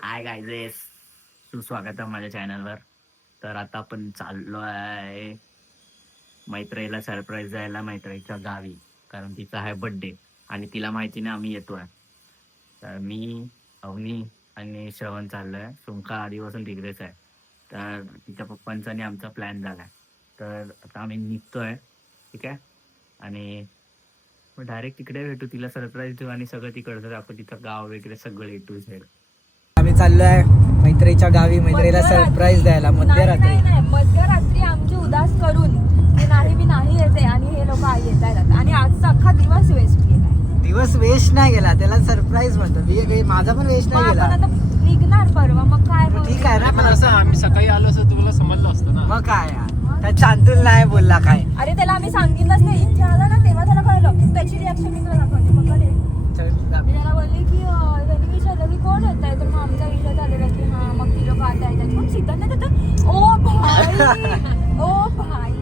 Hi guys, सुस्वागत आहे माझ्या चॅनलवर. तर आता आपण चाललो आहे मैत्रीला सरप्राईज द्यायला मैत्रीच्या गावी, कारण तिचा आहे बर्थडे आणि तिला माहिती नाही आम्ही येतोय. तर मी, अवनी आणि श्रवण चाललोय. सुंका आधीपासून तिकडेच आहे, तर तिच्या पप्पांचा आणि आमचा प्लॅन झालाय. तर आता आम्ही निघतोय, ठीक आहे. आणि डायरेक्ट तिकडे भेटू, तिला सरप्राईज देऊ आणि सगळं तिकडचं दाखवू, तिचं गाव वगैरे सगळं A to Z. आम्ही चाललोय मैत्रीच्या गावी, मैत्रीला सरप्राईज द्यायला मध्यरात्री. मध्यरात्री आमची उदास करून मी नाही येते आणि हे लोक येत आहेत. आणि आजचा अख्खा दिवस वेस्ट गेलाय. दिवस वेस्ट नाही गेला, त्याला सरप्राईज म्हणतो. माझा पण वेस्ट नाही गेला. आपण आता निघणार परवा, मग काय ठीक आहे ना. पण असं आम्ही सकाळी आलो असं तुम्हाला समजलं असतं ना. मग काय त्या चांदूल नाही बोलला काय. अरे त्याला आम्ही सांगितलंच नाही. इच्छा आला ना तेव्हा त्याला कळलं. त्याची रिॲक्शन मी तुला दाखवते. मग मी त्याला बोलली की त्यांनी विचारलं की कोण येत आहे, तर मग आमचा विचार झालेला की हा मग ती लोक आता येतात. मग सिद्धांत येतात. ओ भाई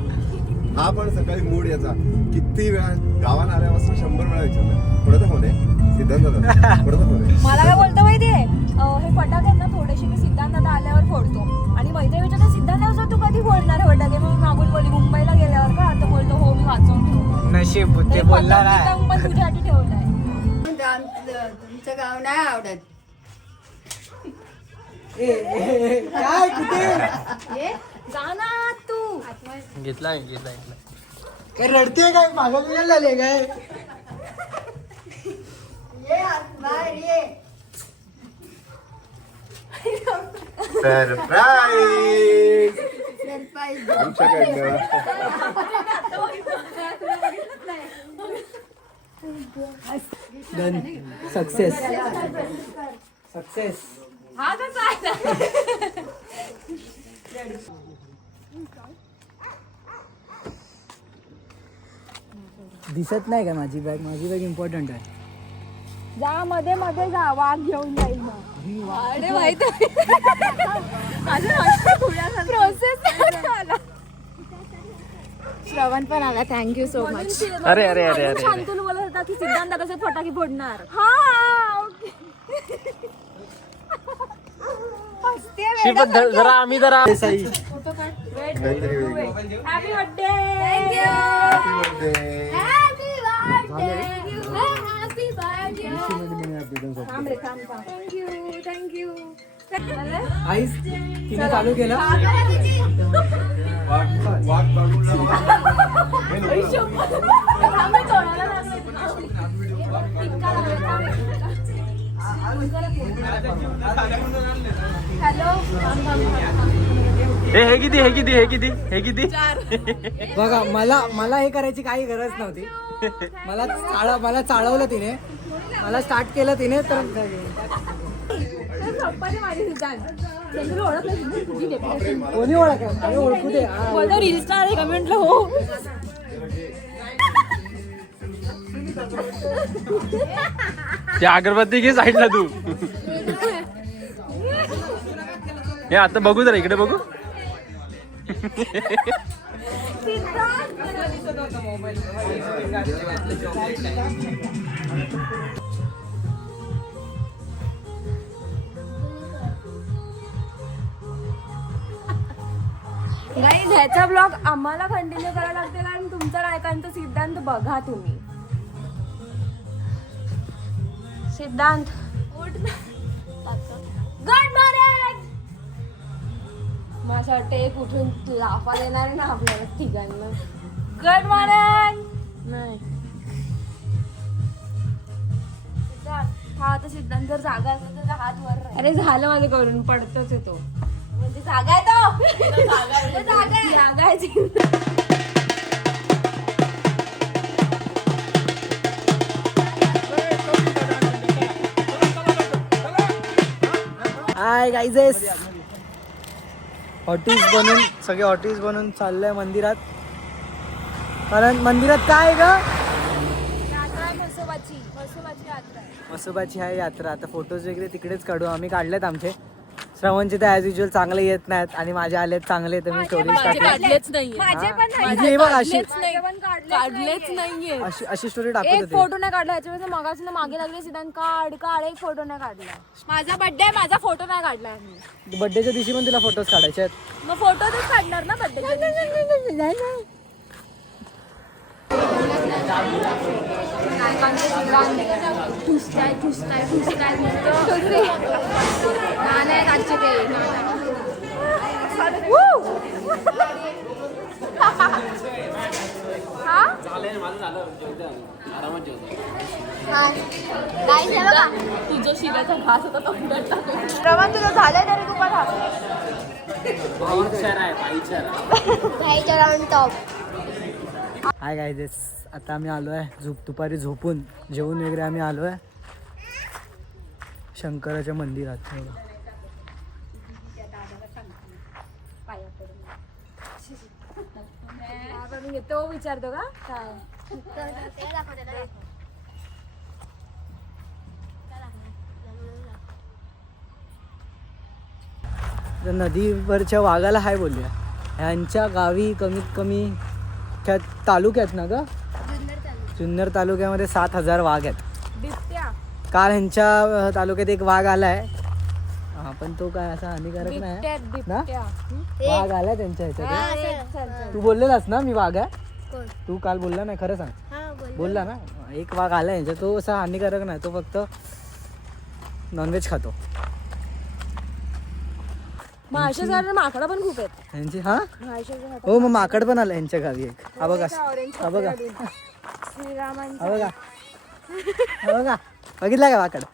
हा पण सकाळी मूड याचा किती वेळा गावाला आल्यापासून 100 वेळा विचारलं पुढे तर फोन आहे सिद्धांत दादा, पुढे तर फोन आहे. मला काय बोलतो माहितीये, हे फटाके ना थोडेसे मी सिद्धांत दादा आल्यावर फोडतो. आणि मैत्री विचारतो सिद्धांत दादा तू कधी फोडणार फटाके. मग मागून बोलली मुंबईला गेल्यावर का. आता बोलतो हो मी वाचवून ठेवतो. नशीब ते बोलला नाही. पण तुझ्यासाठी ठेवलाय. तुमचं गाव नाही आवडत. काय कुठे जा ना तू. घेतला काय रडते काय, मागं झाले काय. ये बाहेर ये. सरप्राईज आमच्याकडनं. Success success. हा कसा दिसत नाही का माझी बॅग. माझी बॅग इम्पॉर्टंट आहे. जा मध्ये मध्ये जा, वाघ घेऊन जाईल मग. अरे माहित प्रोसेस. श्रवण पण आला, थँक्यू सो मच. अरे अरे अरे अरे शांतूला बोलत होता की सिद्धांत दादाचे फटाके फोडणार. हा जरा आम्ही जरा हॅपी बर्थडे. थँक्यू. आईस तिने चालू केलं. हॅलो. हे किती बघा मला हे करायची काही गरज नव्हती. मला चाळवलं तिने, मला स्टार्ट केलं तिने. तर कोणी ओळखलं अरे ओळखू दे. रील स्टार आहे का म्हटलं. हो ते अगरबत्ती घे साईडला तू. हे आता बघू जरा इकडे बघू. गाईज ह्याचा ब्लॉग आम्हाला कंटिन्यू करायला लागते, कारण तुमचा लायकांचा सिद्धांत बघा तुम्ही. सिद्धांत गुड मॉर्निंग. माझं वाटतं एक उठून लाफा देणार ना आपल्याला तिघांना. Good morning. नाही हा आता सिद्धांत जर जागा असेल तर हात वर. अरे झालं माझं करून, पडतोच येतो. म्हणजे जागा आहे तो. जागा आहे. हाय गाईजेस, हॉटीज बनून चाललंय मंदिरात. कारण मंदिरात काय ग, मसोबाची आहे यात्रा. आता फोटोज वगैरे तिकडेच काढू. आम्ही काढलेत आमचे. श्रवणचे तर ऍज युजल चांगले येत नाहीत आणि माझे आले चांगले, तर मी स्टोरीज टाकले. माझे पण बघ अशी काढलेच नाहीये. अशी अशी स्टोरी टाकत एक होते. फोटो नाही काढला ह्याच्यामध्ये मगाच मागे लागले सिद्धांत काढ एक फोटो नाही काढला. माझा बर्थडे आहे माझा फोटो नाही काढला मी. बर्थडेच्या दिवशी पण तिला फोटोज काढायचे आहेत. मग फोटो तर काढणार ना बर्थडेच्या दिवशी. तुझं शिलाचा घास होता तो प्रमाण तुझं झालंय तरी तू पण हाय गाईज, आता आम्ही आलो आहे दुपारी झोपून जेवून वगैरे आम्ही आलो आहे शंकराच्या मंदिरात. तो विचारतो का काय तर नदीवरच्या वाघाला हाय बोलूया. ह्यांच्या गावी कमीत कमी त्या तालुक्यात ना ग जुन्नर तालुक्यामध्ये 7,000 वाघ आहेत. बिबट्या काल ह्यांच्या तालुक्यात एक वाघ आलाय. हा पण तो काय असा हानिकारक नाही ना. बिबट्या वाघ आलाय त्यांच्या ह्याच्यात. तू बोललेलास ना मी वाघ आहे. तू काल बोलला नाही, खरं सांग. बोलला ना. एक वाघ आलाय यांच्या. तो असा हानिकारक नाही, तो फक्त नॉनव्हेज खातो. महाराष्ट्रात माकडा पण खूप आहेत. यांची हा हो मग माकड पण आलं यांच्या गावी एक. हा बघा हा बघा श्रीरामांचा हा बघा हा बघा बघितला का माकड.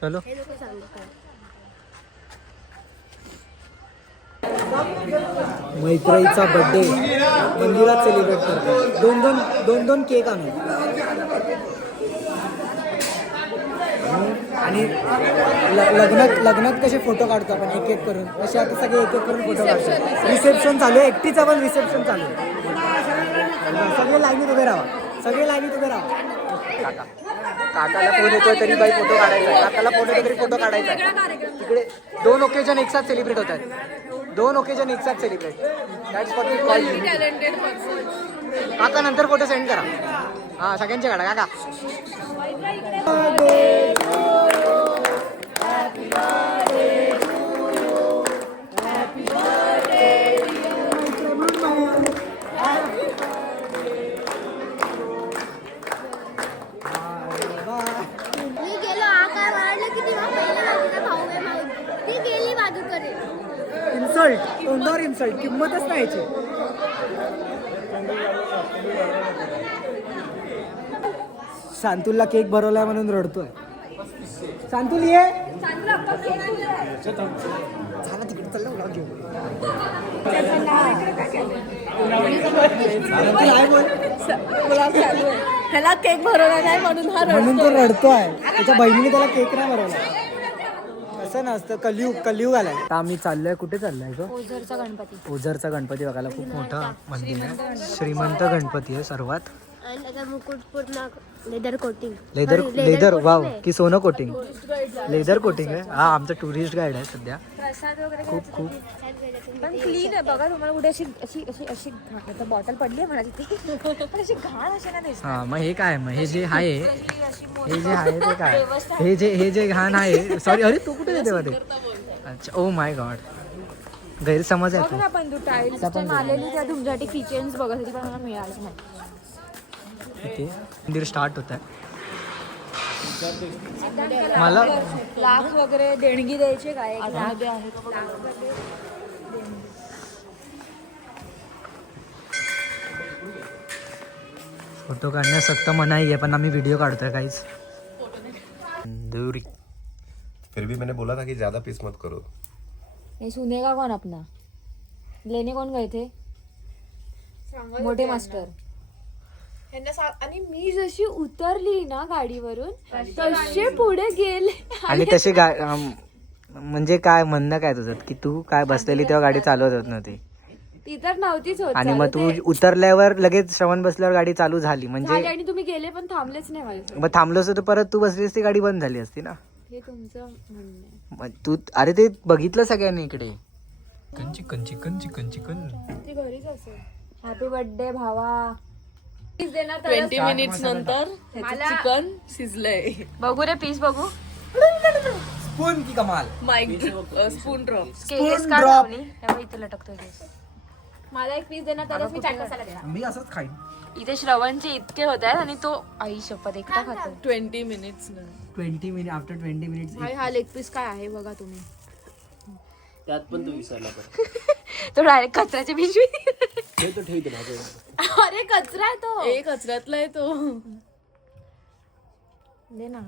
चलो मैत्रीचा बर्थडे मंदिरात सेलिब्रेट करतो. दोन केक आणू आणि लग्नात कसे फोटो काढतो आपण एक एक करून, असे आता सगळे एक एक करून फोटो काढतो. रिसेप्शन चालू आहे, एकटीचा पण रिसेप्शन चालू आहे. सगळे लाईनीत उभे राहा, सगळे लाईनीत उभे राहा. काकाला फोन येतोय तरी बाई फोटो काढायचा. काकाला फोन येतो तरी फोटो काढायचा. तिकडे 2 ओकेजन एक साथ सेलिब्रेट होत आहेत. 2 ओकेजन एक साथ celebrate. That's what we call. काका नंतर फोटो सेंड करा. हा सगळ्यांचे काढा काका. इन्सल्ट, तोंडावर इन्सल्ट, किंमतच नाही याची. शांतूला केक भरवलाय म्हणून रडतोय. शांतूल ये. झाला तिकडे चालला उडा घेऊन. ह्याला केक भरवला नाही म्हणून तो रडतोय. त्याच्या बहिणीने त्याला केक नाही भरवला. असं नसतं. कलियुग आलाय. आता आम्ही चाललोय. कुठे चाललोय ग? ओझरचा गणपती. ओझरचा गणपती बघायला. खूप मोठा मंदिर आहे. श्रीमंत गणपती आहे सर्वात. मुकुट पूर्ण लेदर कोटिंग. लेदर वाव की सोनं कोटिंग. लेदर कोटिंग आहे. हा आमचा टुरिस्ट गाईड आहे सध्या. प्रसाद वगैरे खूप पण क्लीन आहे बघा. तुम्हाला कुठे अशी अशी अशी अशी बॉटल पडली आहे म्हणा तिथे, पण अशी घाण अशी ना दिसत. हा मग हे काय, मग हे जे आहे हे जे आहे ते काय, हे जे घाण आहे. सॉरी अरे तू कुठे येते मध्ये. अच्छा ओ माय गॉड, गैरसमज आहे. बघ ना पण तू टाईल्स आलेली त्या तुमच्यासाठी किचन्स बघत होती पण मला मिळालं नाही. ओके मंदिर स्टार्ट होत आहे. मला लाख वगैरे देणगी द्यायची काय. फोटो काढण्यास सक्त मनाई आहे पण आम्ही व्हिडिओ काढतोय काहीच. फिर भी मैंने बोला था कि ज्यादा पीस मत करो. ये सुनेगा कौन अपना, लेने कौन गए थे मोठे मास्टर. आणि मी जशी उतरली ना गाडीवरून तसे पुढे गेले. आणि तसे म्हणजे काय म्हणणं काय तुझं की तू काय बसलेली तेव्हा गाडी चालवत होत नव्हती. ती तर नव्हतीच होत. आणि मग तू उतरल्यावर लगेच श्रवण बसल्यावर गाडी चालू झाली म्हणजे. आणि तुम्ही गेले पण थांबलेच नाही माझ्या. मग थांबलो असतो तर परत तू बसली असती गाडी बंद झाली असती ना. हे तुमचं म्हणणं आहे. मग तू अरे ते बघितलं सगळ्यांनी इकडे. चिकन चिकन चिकन चिकन ती घरीच असेल. हॅपी बर्थडे भावा. 20 मिनिट्स नंतर चिकन शिजलंय. बघू रे पीस बघू. स्पून की कमाल. Mic spoon drop. केस काढ लावणी. त्यामुळे इथे लटकतोय केस. मला एक पीस देणार तरच मी चाट मसाला देणार. मी असंच खाईन. इथे श्रवणचे इतके होत आहेत आणि तो आई शपथ एकटा खातो. 20 मिनिट्स 20 मिनिट आफ्टर 20 मिनिट्स. हा लेग पीस काय आहे बघा तुम्ही. त्यात पण तू विसरला तो डायरेक्ट कचऱ्याची पिशवी. ठेवतो अरे कचरा आहे तो. एक कचऱ्यातला आहे तो. दे ना.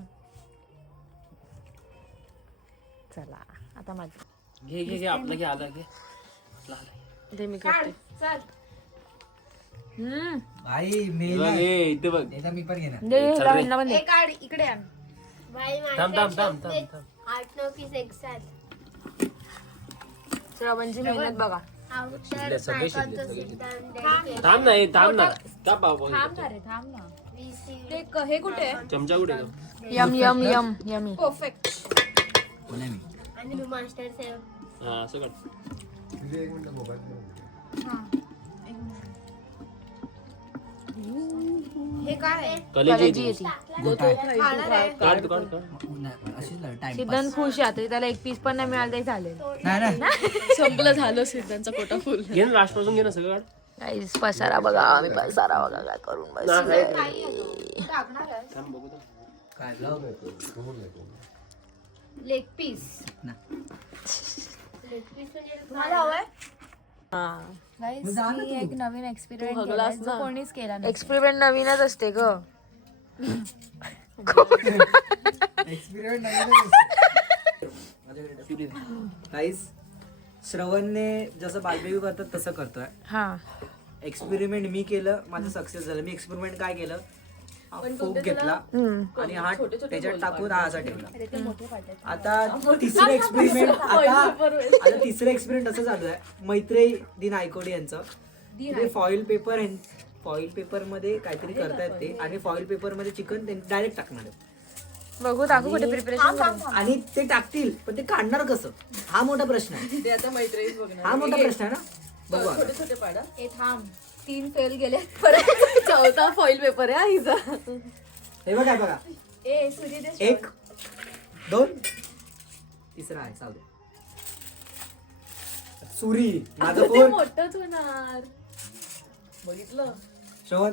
चला आता माझं घे घे घे आपलं घे आला घे. ते मी करते. चल. भाई इथे बघ. मी पण घेणार. दे ह्याला ह्यांना पण दे. काढ इकडे आण. भाई थांब थांब थांब थांब थांब. 8-9 पीस एक साथ. श्रवणची मेहनत बघा. अक्षर सगळे सायकलचं शिजले, सिद्धांत थांब ना थांब ना का पाव थांब ना रे थांब ना. receive. हे कुठे आहे? चमचा कुठे आहे? Yum yum yum yummy. Perfect. आणि मी मास्टर सेव. हा असं कर. तुझे 1 मिनिट मोबाईल. हे काय आहे? कलेजी कलेजी येते. येते. खाणार आहे. काढ तू काढ काढ. सिद्धांत खुश आहे आता. त्याला एक पीस पण नाही मिळालं तरी चालेल. नाही संपलं झालं सिद्धांचा कोटा फुल. घे ना लास्ट पासून घे ना सगळं काढ. गाईस पसारा बघा. आम्ही पसारा बघा काय करून बस. थांब बघू तर. Leg piece. लेग पीस म्हणजे तुम्हाला हवंय? गाईस जा ना मी तू. एक नवीन एक्सपेरिमेंट तू केलाय हगलास जो ना. कोणीच केला नाही. एक्सपेरिमेंट नवीनच असते ग. गाईस श्रवणने जसं बालबेबी करतात तसं करतोय. हा एक्सपेरिमेंट मी केलं, माझं सक्सेस झालं. मी एक्सपेरिमेंट काय केलं, हा फोक घेतला आणि हा त्याच्यात टाकून हा असा ठेवला. आता तिसरं एक्सपेरिमेंट आता तिसरं एक्सपेरिमेंट असं चालू आहे. मैत्रेयी दिन आयकोडे यांचं फॉईल पेपर मध्ये काहीतरी करतायत ते, आणि फॉईल पेपर मध्ये चिकन डायरेक्ट टाकणार आहे. बघू दाखवू कुठे प्रिपरेशन. आणि ते टाकतील पण ते काढणार कसं, हा मोठा प्रश्न आहे. ते आता मैत्रीच बघणार. हा मोठा प्रश्न आहे ना. बघू आता. छोटे छोटे पाडा. हे थांब. 3 फेल गेले परत. चौथा फॉईल पेपर आहे हा हिचा. हे बघा बघा. ए सूर्य दे. 1 2 तिसरा आहे चालू. सुरी माझं ते फोन. मोठंच होणार. बघितलं. श्रवण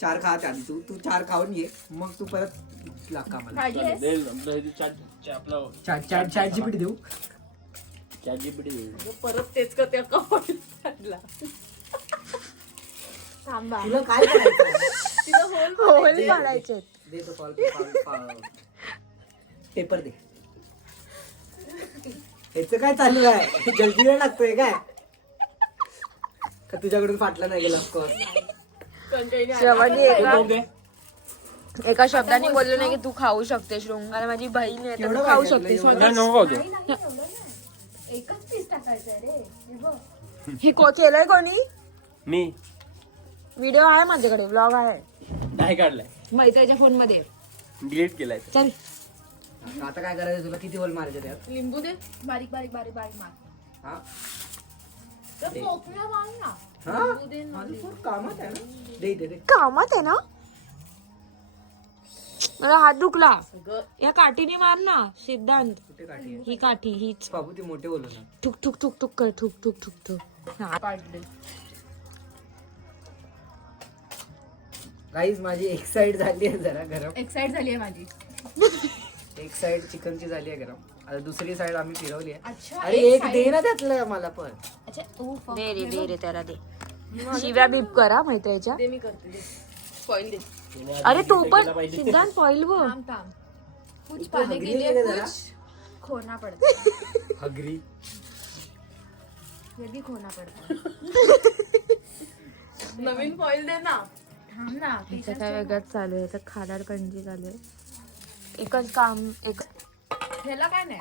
4 खा आधी. तू 4 खाऊन ये, मग तू परत लाग कामाला. दे आपलं हे चाट आपलं चॅट जीपीटी देऊ. Chat GPT. परत तेच का त्या कॉल काढला. थांबा. तुला काय करायचं. तिथं होल होल काढायचे. दे तो पेपर दे. ह्याचं काय चालू आहे, जल्दी वेळ लागतोय काय का तुझ्याकडून फाटला नाही गेला. श्रवणी एका शब्दाने बोललो नाही की तू खाऊ शकते. शृंगार माझी बहीण आहे तर तू खाऊ शकते. एकच पीस टाकायचं रे. हे बघ. हे केलंय कोणी. मी व्हिडिओ आहे माझ्याकडे, ब्लॉग आहे नाही काढलाय, मैत्रीच्या फोन मध्ये. डिलीट केलाय. चल आता काय करायचं तुला, किती होल मारायचे त्यात. लिंबू दे. बारीक बारीक बारीक बारीक मार. हा तर मोकळं मार ना. हा माझं खूप कामात आहे ना. दे दे दे. कामात आहे ना. मला हात दुखला. या काठीने मार ना सिद्धांत. कुठे काठी आहे ही काठी हीच. बाबू ती मोठे बोलू ना. ठुक ठुक ठुक ठुक कर. ठुक ठुक ठुक ठुक. हा. गाईज माझी एक साइड झाली आहे जरा गरम. एक्साइट झाली आहे माझी. एक साइड चिकनची झाली आहे गरम. आता दुसरी साइड आम्ही फिरवली आहे. अच्छा, अरे एक दे ना त्यातलं मला पण. अच्छा दे रे त्याला दे. शिव्या बीप करा मैत्रीच्या. ते मी करते दे. फॉईल दे. अरे तो पण सिद्धांत फॉईल बघ. थांब थांब. कुछ तू पाने हंगरी के लिए आहे का जरा? कुछ खोना पड़ता है. हगरी. ये भी खोना पड़ता है. नवीन फॉईल दे ना. थांब ना. इथं काय वेगळंच चालू आहे. इथं खादार कंजी चालू आहे. एकच काम एक. ह्याला काय नाही.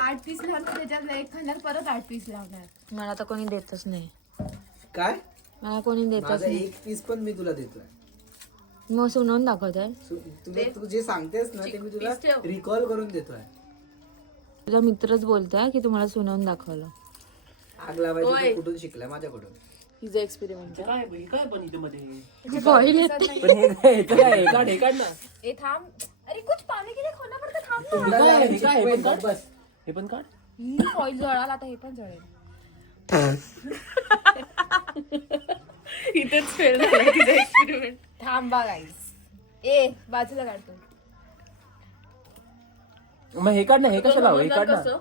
8 पीस लावणार त्याच्यात एक खाणार परत 8 पीस लावणार. मला तर कोणी देतच नाही. काय मला कोणी देतच माझा नाही. एक पीस पण मी तुला देतोय. मग सुनवून दाखवतोय. तू जे सांगतेस ना ते मी तुला रिकॉल करून देतोय. तुझा मित्रच बोलतोय की तुम्हाला सुनवून दाखवलं. आग लावायची तू कुठून शिकलाय? माझ्याकडून. हिचा एक्सपेरिमेंट बॉईल येते. पण हे काय हे काय ना ए थांब. अरे कुछ पाने के लिए खोना पड़ता, थांब ना. बस हे पण काढ. फॉईल जळाला आता हे पण जळेल. इथेच फेल झाला तिचा एक्सपेरिमेंट. थांबा गाईस. ए बाजूला काढतो. मग हे काढ ना. हे कशाला हवं? हे काढ ना. कसं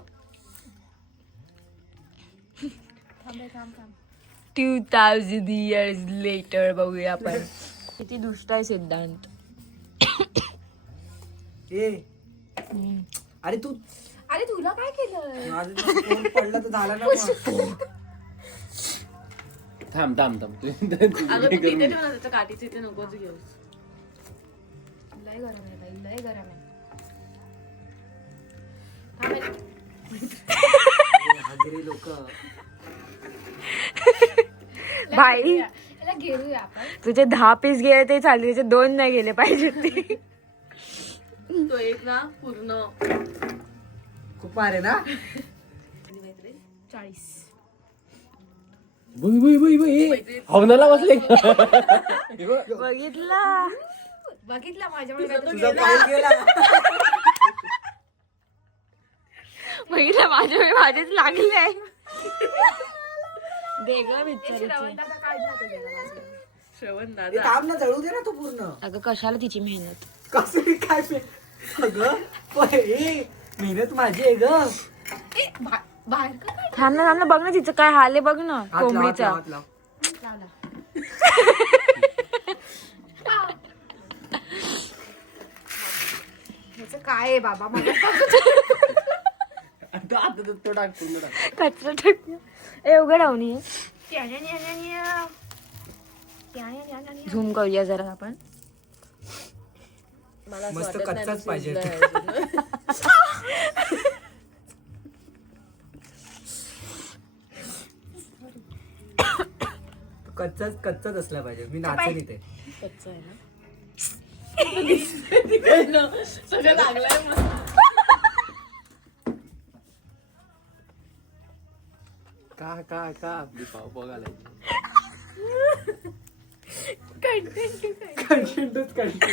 2000 years later बघूया आपण. किती दुष्ट आहे सिद्धांत. ए अरे तू अरे तुला काय केलं? माझं फोन पडला तर झाला ना मग. थांब अगं तू तिथे ठेव ना, त्याच्या काठीचे इथे नकोच घेऊस. लय गरम आहे बाई, लय गरम आहे. थांब एक. हागरी लोक. भाई याला घेऊया आपण. तुझे 10 पीस गेले ते चालले, त्याचे 2 नाही गेले पाहिजे ते. तो एक ना पूर्ण खूप मारे ना. 40. हवनाला बसले. बघितला बघितलं माझ्यामुळे काय तुझा पाऊल गेला. बघितलं माझेच लागले. वेगळं विचारायचं. श्रवण हे दादा. थांब ना, जळू दे ना तो पूर्ण. अगं कशाला तिची मेहनत. कसं काय अगं हे मेहनत माझी आहे ग. ए, बाहेर का काय थांब ना बघ ना तिचं काय हाल आहे बघ ना हात लाव, हात कोंबडीचा. लाव, हात लाव. लावला? ह्याचं काय आहे बाबा मला तो टाक पूर्ण टाक. कचरा टाक. ए उघड आवनी झूम करूया जरा आपण. मला असं मस्त वाटत नाही कच्चाच मी पाहिजे. शिजलाय अजून. कच्चाच असला पाहिजे. मी नाचेन इथे. कच्चा आहे ना. तिकडनं सगळं लागलंय मला. का आपली पाव बघायला. कंटेंटच कंटेंट.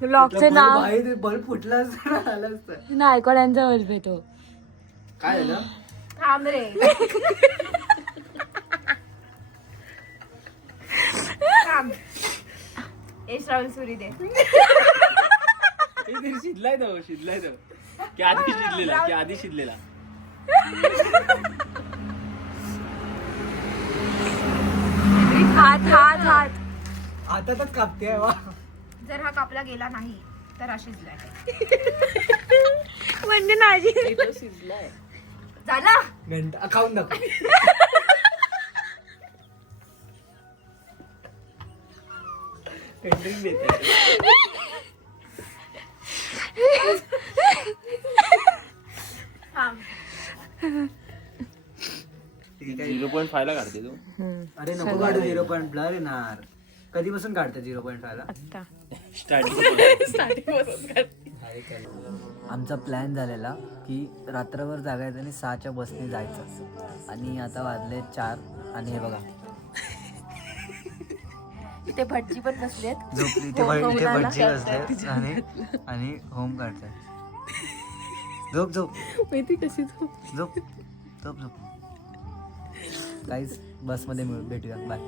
ब्लॉगचं नाव बल्ब फुटला असता आला असता. नायकवाड्यांचा बल्ब आहे तो. काय झालं? थांब रे. थांब. ए श्रावण सुरी दे. शिजलाय तो की आधी शिजलेला. हात हातातच कापते वा. जर हा कापला गेला नाही तर हा शिजलाय. म्हणजे नाजी. इथं शिजलाय. झाला. घंटा खाऊन दाखव. टेंडरिंग देते. थांब. 0.5 ला काढते तू. अरे नको काढू 0.5 ब्लर येणार. कधीपासून काढते 0.5 ला? आता स्टार्टिंग पासून काढते. आमचा प्लॅन झालेला की रात्रभर जागायचं आणि 6च्या बसने जायचं. आणि आता वाजले 4 आणि हे बघा इथे भटजी पण बसलेत. झोपली. इथे भटजी बसले आणि होम काढताय. झोप माहिती कशी तू. झोप काहीच. बसमध्ये भेटूया. बाय.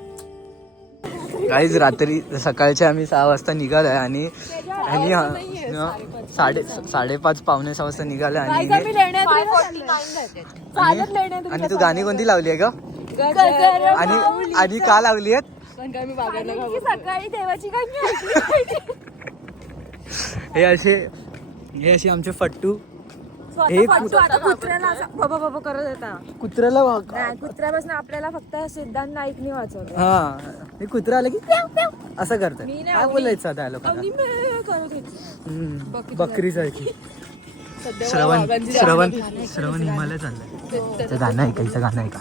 काहीच रात्री सकाळच्या आम्ही 6 वाजता निघालो आहे आणि 5:30 पावणे 6 वाजता निघालो आणि तू गाणी कोणती लावली आहे ग? आणि का लावली आहेत? सकाळी देवाची गाणी. हे असे आमचे फट्टू. कुत्र्याला बाबा बाबा करत होता. कुत्र्याला कुत्र्यापासून आपल्याला फक्त सिद्धांत नाईकने वाचवलं. हा हे कुत्रा आलं की असं करतात. काय बोलायचं आता लोकांना? बकरीसारखी. श्रवण हिमालय चाललंय. गाणं ऐकायचं. गाणं ऐका.